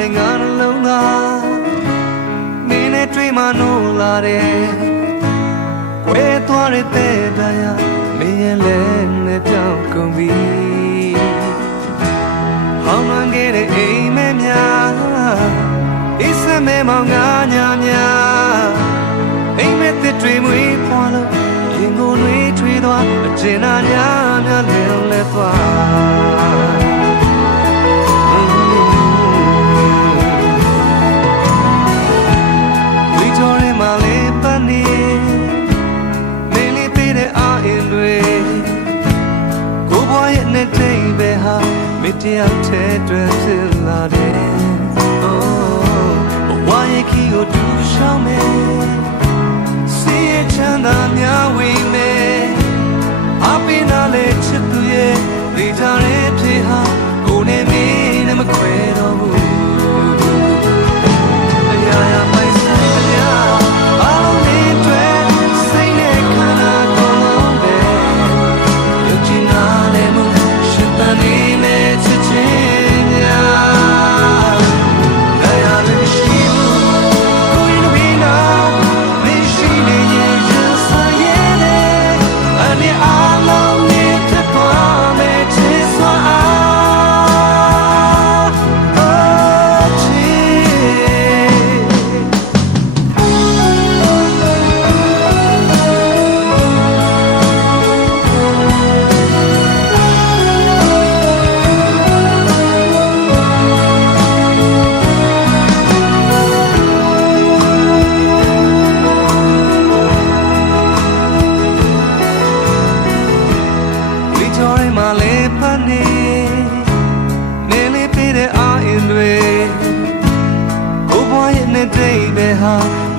တဲ့ငါနှလုံးသားမင်းနဲ့တွေ့မှနိုးလာတယ်ကွဲသွားတဲ့တဲ့တရားမင်းရဲ့လက်နဲ့ပြောင်းကုန်ပြီဟောင်းနှံခဲ့တဲ့အိမ်မက်များအိစမဲမောင်ငါညာများအိမ်မက်တစ်တွေမွေးဖွာလို့ရင်ကိုနှွေးထွေးသွားအကျဉ်းသားများများလင်းလဲသွားတယောက်တည်းတွေ့ဖြစ်လာတယ်ဘဝရဲ့ခီကိုတူရှောင်းမယ်စီးရဲ့ချမ်းသာများဝေးမယ်အပင်နာလေချစ်သူရဲ့လေကြတဲ့ဖြေဟာကိုနေမင်းနဲ့မခွဲတော့ဘူးအရာရာပိုင်ဆိုင်ကြအားလုံးနဲ့တွေ့စိတ်နဲ့ခန္ဓာကိုယ်လုံးပဲယုံကြည်နာလေမှုရှင်သန်နေမယ်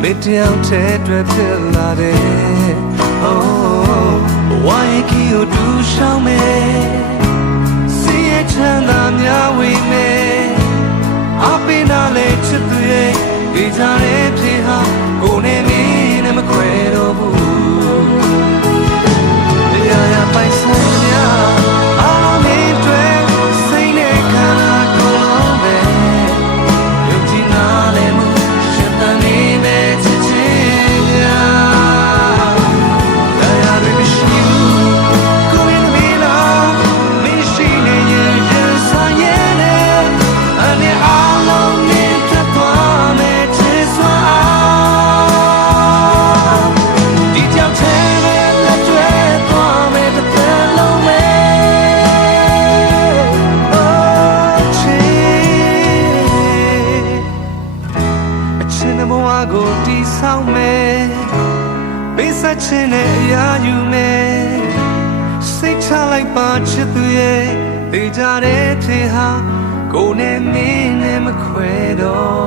မေတ္တာတဲ့တွေ့ဖြစ်လာတယ်ဝိုင်းကီကိုတူရှောင်းမယ်စီးရဲ့ချမ်းသာများဝေးမယ်အပင်နာလေချစ်သူရဲ့ဒီကြတဲ့ဖြေဟာကိုနေမင်းနဲ့မခွဲတော့ဘူးရာရာပိုင်ဆိုင်များအားလုံးနဲ့တွေ့စိတ်နဲ့ခန္ဓာကိုယ်လုံးပဲယုံကြည်နာလေမှုရှင်သန်နေမယ်ကိုတီဆောင်မယ်ပေးဆက်ခြင်းနဲ့အရာယူမယ်စိတ်ချလိုက်ပါချစ်သူရဲ့သိကြတဲ့ဖြေဟာကိုနဲ့မင်းနဲ့မခွဲတော့